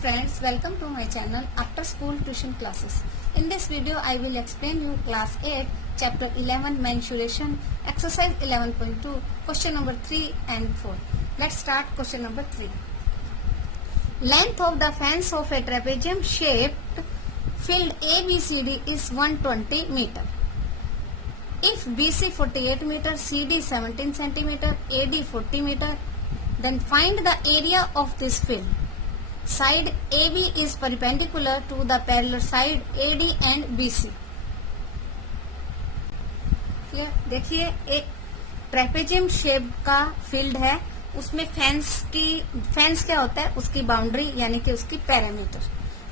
friends, welcome to my channel After School Tuition Classes. In this video, I will explain you class 8, chapter 11 Mensuration, exercise 11.2, question number 3 and 4. Let's start question number 3. Length of the fence of a trapezium shaped field ABCD is 120 meter. If BC 48 meter, CD 17 centimeter, AD 40 meter, then find the area of this field. Side AB is perpendicular to the parallel side AD and BC. देखिए एक trapezium shape का field है, उसमें fence क्या होता है, उसकी boundary यानी कि उसकी पैरामीटर.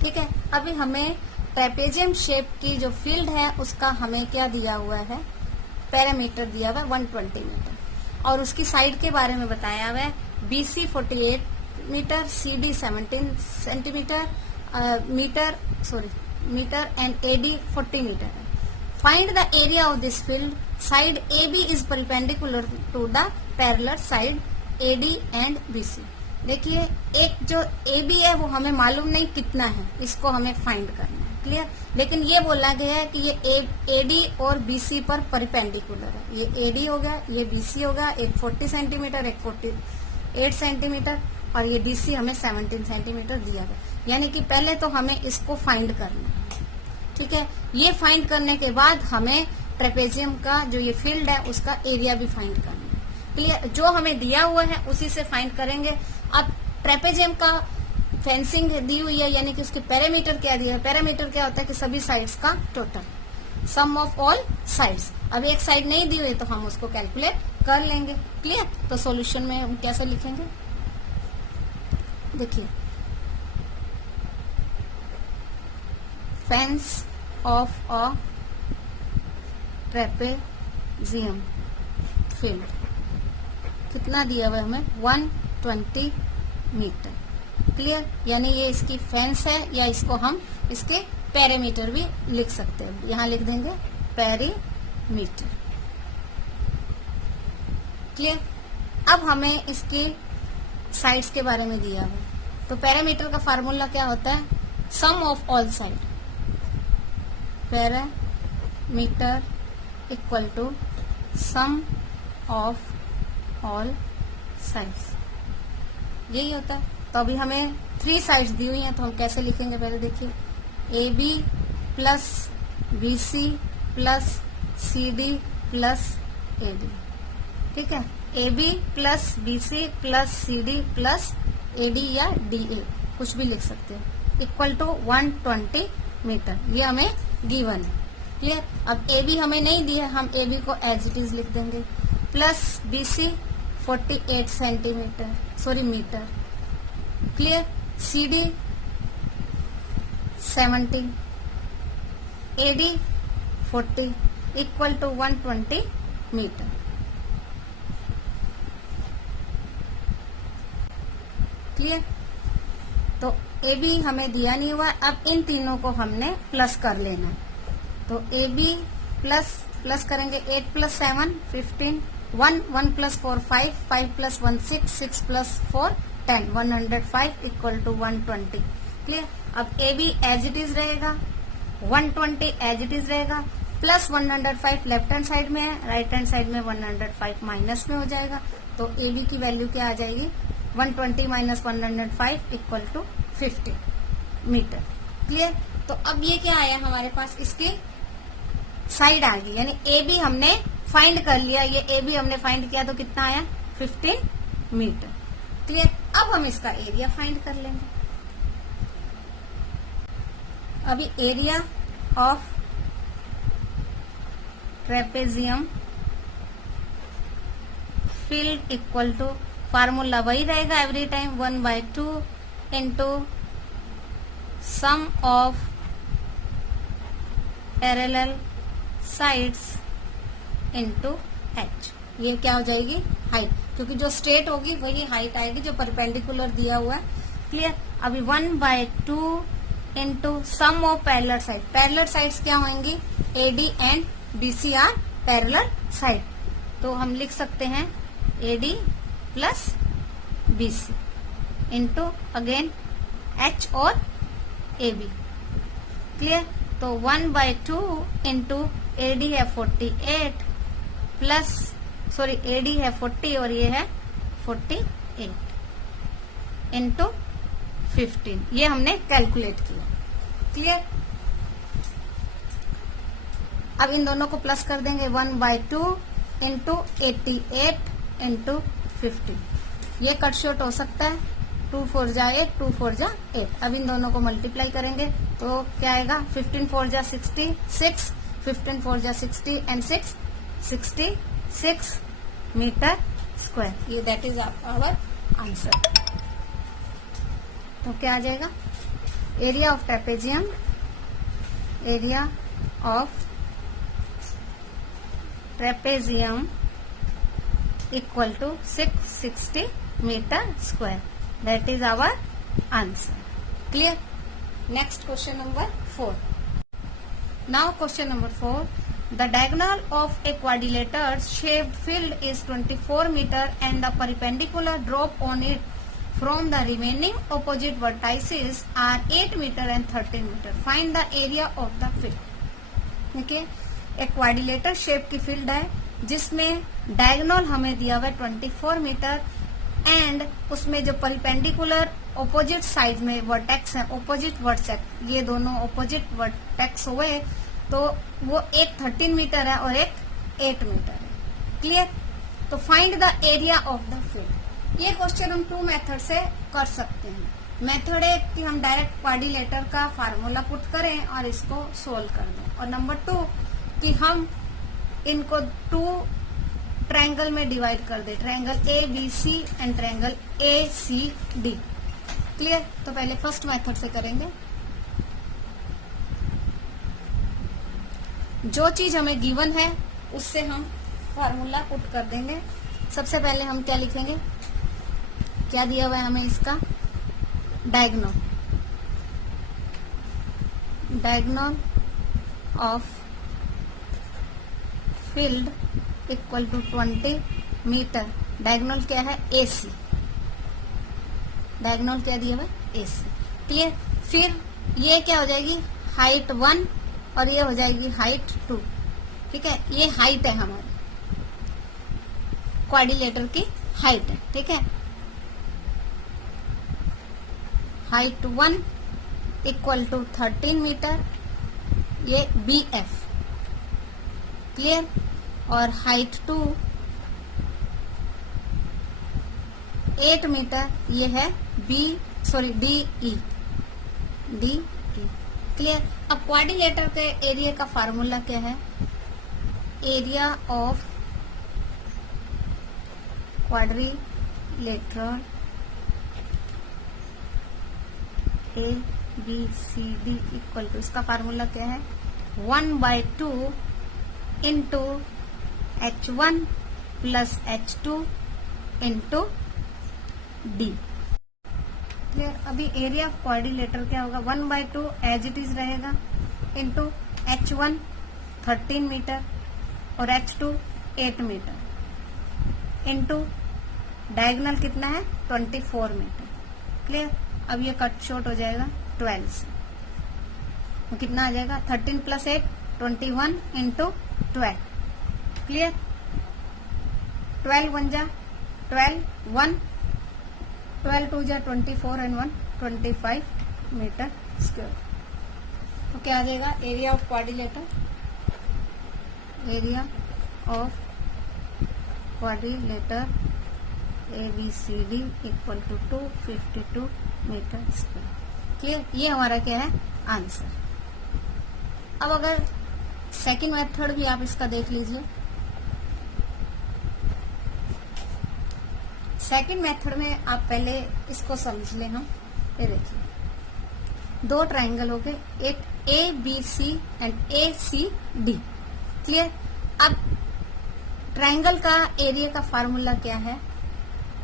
ठीक है, अभी हमें ट्रेपेजियम शेप की जो फील्ड है उसका हमें क्या दिया हुआ है, पैरामीटर दिया हुआ है 120 मीटर, और उसकी साइड के बारे में बताया हुआ है BC 48 meter, CD 17 centimeter meter and AD 40 meter है. Find the area of this field. Side AB is perpendicular to the parallel side AD and BC. देखिए एक जो AB है वो हमें मालूम नहीं कितना है, इसको हमें फाइंड करना है. क्लियर. लेकिन ये बोला गया है कि ये AD और BC पर परपेंडिकुलर है. ये AD हो गया, ये BC होगा, एक 40 सेंटीमीटर, एक 48 सेंटीमीटर, और ये BC हमें 17 सेंटीमीटर दिया गया. यानी कि पहले तो हमें इसको फाइंड करना है. ठीक है, ये फाइंड करने के बाद हमें ट्रेपेजियम का जो ये फील्ड है उसका एरिया भी फाइंड करना है. क्लियर. जो हमें दिया हुआ है उसी से फाइंड करेंगे. अब ट्रेपेजियम का फेंसिंग दी हुई है, यानी कि उसकी पैरामीटर क्या दिया है. पैरामीटर क्या होता है कि सभी साइड्स का total, sum of all sides. अब एक साइड नहीं दी हुई तो हम उसको कैलकुलेट कर लेंगे. क्लियर. तो सॉल्यूशन में हम कैसे लिखेंगे, देखिए fence of a trapezium field कितना दिया हुआ है हमें, 120 मीटर. क्लियर. यानी ये इसकी फेंस है, या इसको हम इसके पैरामीटर भी लिख सकते हैं. यहां लिख देंगे पैरीमीटर. क्लियर. अब हमें इसकी साइड्स के बारे में दिया है, तो पैरामीटर का फार्मूला क्या होता है, sum of all side. Parameter equal to sum of all sides, यही होता है. तो अभी हमें 3 साइड्स दी हुई हैं, तो हम कैसे लिखेंगे, पहले देखिए AB plus BC plus CD plus AD. ठीक है, AB plus BC plus CD plus AD या DA कुछ भी लिख सकते हैं, इक्वल टू 120 मीटर. ये हमें गिवन है. क्लियर. अब AB हमें नहीं दी है, हम AB को एज इट इज लिख देंगे, plus BC 48 centimetre metre. Clear. CD 70, AD 40, equal to 120 metre. Clear. तो AB हमें दिया नहीं हुआ. अब इन तीनों को हमने प्लस कर लेना. तो AB प्लस करेंगे, 8 plus 7 15, 1 plus 4 5, 5 plus 1 6, 6 plus 4 10, 105 equal to 120. Clear. अब AB एज इट इज रहेगा, 120 एज इट इज रहेगा, प्लस 105 लेफ्ट हैंड साइड में है, राइट हैंड साइड में 105 माइनस में हो जाएगा. तो AB की वैल्यू क्या आ जाएगी, 120 minus 105 equal to 50 metre. Clear. तो अब ये क्या आया हमारे पास, इसकी साइड आ गई, यानी AB हमने फाइंड कर लिया. ये AB हमने फाइंड किया तो कितना आया, 15 मीटर. क्लियर. अब हम इसका एरिया फाइंड कर लेंगे. अभी area of trapezium field equal to, formula वही रहेगा every time, 1/2 into sum of parallel sides into h. ये क्या हो जाएगी, हाइट, क्योंकि जो स्ट्रेट होगी वही हाइट आएगी जो परपेंडिकुलर दिया हुआ है. क्लियर. अभी 1/2 into sum of parallel side. Parallel sides क्या होंगी, AD and BC are parallel side. तो हम लिख सकते हैं AD plus BC into again H और ए बी। क्लियर? तो 1/2 इंटू AD है 48 प्लस सॉरी AD है 40 और ये है 48 इंटू 15, ये हमने कैलकुलेट किया। क्लियर? अब इन दोनों को प्लस कर देंगे 1/2 इंटू 88 इंटू 50, ये कट शॉर्ट हो सकता है, 2 4 जा 8, 2 4 जा 8। अब इन दोनों को मल्टीप्लाई करेंगे तो क्या आएगा, 15 4 जा 66, 15 4 जा 60 एंड 6 66 मीटर स्क्वायर। ये दैट इज आवर आंसर। तो क्या आ जाएगा, area of trapezium, area of trapezium equal to 660 metre square. That is our answer. Clear? Next question number 4। Now question number 4, the diagonal of a quadrilateral shaped field is 24 meter and the perpendicular drop on it from the remaining opposite vertices are 8 meter and 13 meter. Find the area of the field. देखिए, एक quadrilateral shape की field है जिसमें diagonal हमें दिया हुआ है 24 metre and उसमें जो परिपेंडिकुलर ऑपोजिट साइड में वर्टेक्स है, ऑपोजिट वर्टेक्स, ये दोनों ऑपोजिट वर्टेक्स हुए तो वो एक 13 मीटर है और एक 8 मीटर है। क्लियर? तो find the area of the field. ये क्वेश्चन हम 2 मेथड से कर सकते हैं। मेथड एक कि हम डायरेक्ट क्वाड्रिलेटर का फार्मूला पुट करें और इसको सोल्व कर दें, और नंबर 2 कि हम इनको 2 ट्रायंगल में डिवाइड कर दे, triangle ABC and triangle ACD। Clear? तो पहले फर्स्ट मेथड से करेंगे। जो चीज हमें गिवन है उससे हम फार्मूला पुट कर देंगे। सबसे पहले हम क्या लिखेंगे, क्या दिया हुआ है हमें, इसका diagonal, diagonal of field equal to 20 metre. Diagonal क्या है, AC। डायगोनल क्या दिया हुआ है, AC। क्लियर? फिर ये क्या हो जाएगी, हाइट 1 और ये हो जाएगी हाइट 2। ठीक है, ये हाइट है हमारी, क्वाड्रिलेटर की हाइट है। ठीक है, हाइट 1 इक्वल टू 13 मीटर, ये BF। क्लियर? और हाइट 2 8 मीटर, ये है DE। क्लियर? अब क्वाड्रिलेटर के एरिया का फार्मूला क्या है, area of quadrilateral ABCD equal to, इसका फार्मूला क्या है, 1/2 into H1 plus H2 into D। क्लियर? अभी एरिया ऑफ क्वाड्रिलेटर क्या होगा, 1/2 एज इट इज रहेगा इंटू H1 13 मीटर और H2 8 मीटर इंटू डायगोनल कितना है, 24 मीटर। क्लियर? अब ये कट शॉर्ट हो जाएगा 12 से, तो कितना आ जाएगा, 13 प्लस 8 21 इंटू 12। क्लियर? 12 1 जा 12, 1 12 2 जा 24 एंड 1 25 मीटर स्क्वायर। तो क्या आ जाएगा, area of quadrilateral, area of quadrilateral ABCD equal to 252 metre square. Clear? ये हमारा क्या है, आंसर। अब अगर सेकंड मेथड भी आप इसका देख लीजिए। सेकंड मेथड में आप पहले इसको समझ लें। हम ये देखिए, 2 ट्रायंगल हो गए, एक ABC एंड ACD। क्लियर? अब ट्रायंगल का एरिया का फार्मूला क्या है,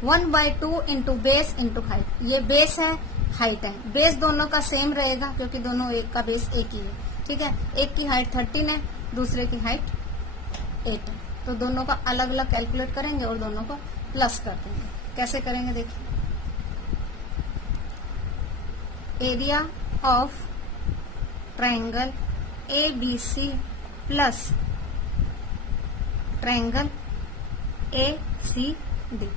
1/2 इंटू बेस इंटू हाइट। ये बेस है, हाइट है, बेस दोनों का सेम रहेगा क्योंकि दोनों एक का बेस एक ही है। ठीक है, एक की हाइट 13 है, दूसरे की हाइट 8 है, तो दोनों का अलग अलग कैलकुलेट करेंगे और दोनों को प्लस कर देंगे। कैसे करेंगे देखिए, area of triangle ABC plus triangle ACD।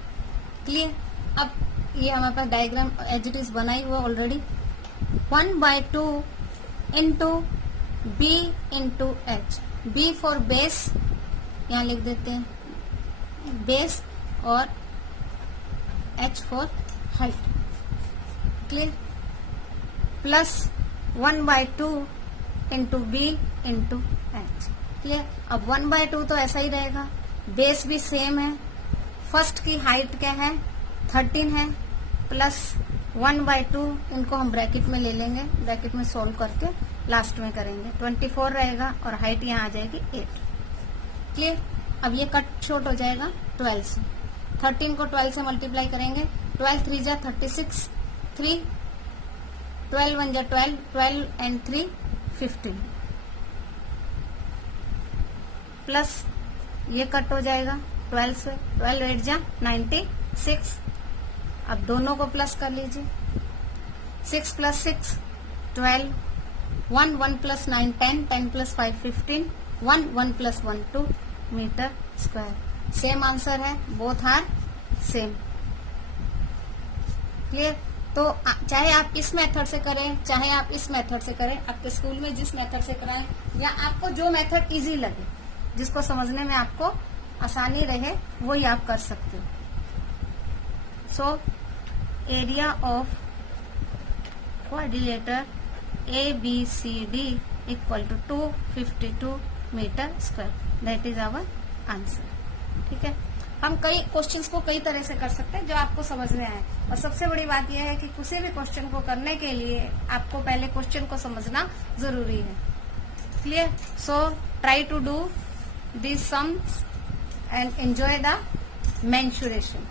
Clear. अब ये हमारे पास डायग्राम एज इट इज बनाई हुआ already. 1/2 into B into H। B for base, यहाँ लिख देते हैं बेस, और H for height. Clear. Plus 1/2 into B into H। Clear. अब 1/2 तो ऐसा ही रहेगा, बेस भी सेम है, फर्स्ट की हाइट क्या है 13 है, प्लस 1/2 इनको हम ब्रैकेट में ले लेंगे, ब्रैकेट में सोल्व करके लास्ट में करेंगे, 24 रहेगा और हाइट यहाँ आ जाएगी 8। क्लियर। अब ये कट शॉर्ट हो जाएगा 12 से, 13 को 12 से मल्टीप्लाई करेंगे, 12 3 जा 36, 3 12 1 जा 12, 12 एंड 3 15, प्लस ये कट हो जाएगा 12 से, 12 8 जा 96। अब दोनों को प्लस कर लीजिए, 6 plus 6 12, 1 1 plus 9 10, 10 plus 5 15, 1 1 plus 1 2 metre square. Same answer है, बोथ आर सेम। क्लियर। तो चाहे आप इस मेथड से करें, चाहे आप इस मेथड से करें, आपके स्कूल में जिस मेथड से कराएं, या आपको जो मेथड इजी लगे, जिसको समझने में आपको आसानी रहे, वही आप कर सकते हो। So area of quadrilateral ABCD equal to 252 metre square, that is our answer. ठीक है। हम कई क्वेश्चंस को कई तरह से कर सकते हैं जो आपको समझ में आए, और सबसे बड़ी बात यह है कि किसी भी क्वेश्चन को करने के लिए आपको पहले क्वेश्चन को समझना जरूरी है। Clear. So try to do these sums and enjoy the mensuration.